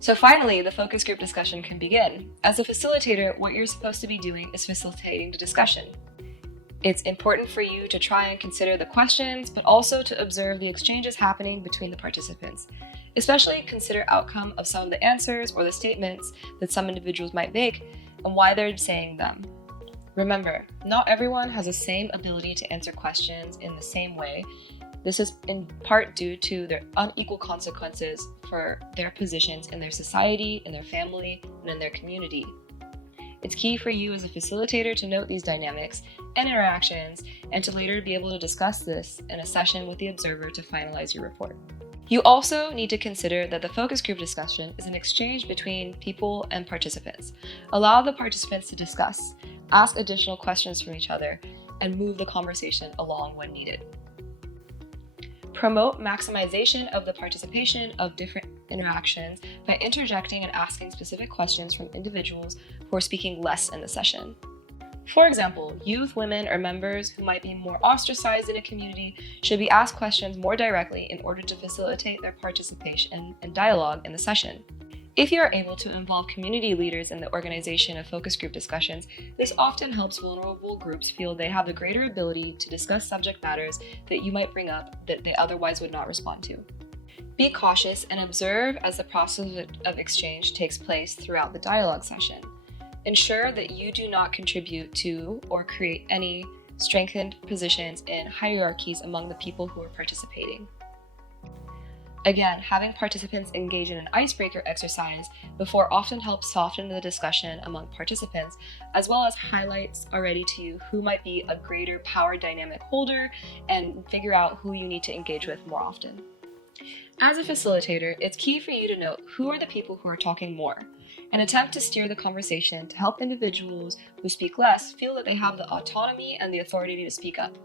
So finally, the focus group discussion can begin. As a facilitator, what you're supposed to be doing is facilitating the discussion. It's important for you to try and consider the questions, but also to observe the exchanges happening between the participants. Especially consider outcome of some of the answers or the statements that some individuals might make and why they're saying them. Remember, not everyone has the same ability to answer questions in the same way. This is in part due to their unequal consequences for their positions in their society, in their family, and in their community. It's key for you as a facilitator to note these dynamics and interactions and to later be able to discuss this in a session with the observer to finalize your report. You also need to consider that the focus group discussion is an exchange between people and participants. Allow the participants to discuss, ask additional questions from each other, and move the conversation along when needed. Promote maximization of the participation of different interactions by interjecting and asking specific questions from individuals who are speaking less in the session. For example, youth, women, or members who might be more ostracized in a community should be asked questions more directly in order to facilitate their participation and dialogue in the session. If you are able to involve community leaders in the organization of focus group discussions, this often helps vulnerable groups feel they have the greater ability to discuss subject matters that you might bring up that they otherwise would not respond to. Be cautious and observe as the process of exchange takes place throughout the dialogue session. Ensure that you do not contribute to or create any strengthened positions in hierarchies among the people who are participating. Again, having participants engage in an icebreaker exercise before often helps soften the discussion among participants, as well as highlights already to you who might be a greater power dynamic holder and figure out who you need to engage with more often. As a facilitator, it's key for you to note who are the people who are talking more, and attempt to steer the conversation to help individuals who speak less feel that they have the autonomy and the authority to speak up.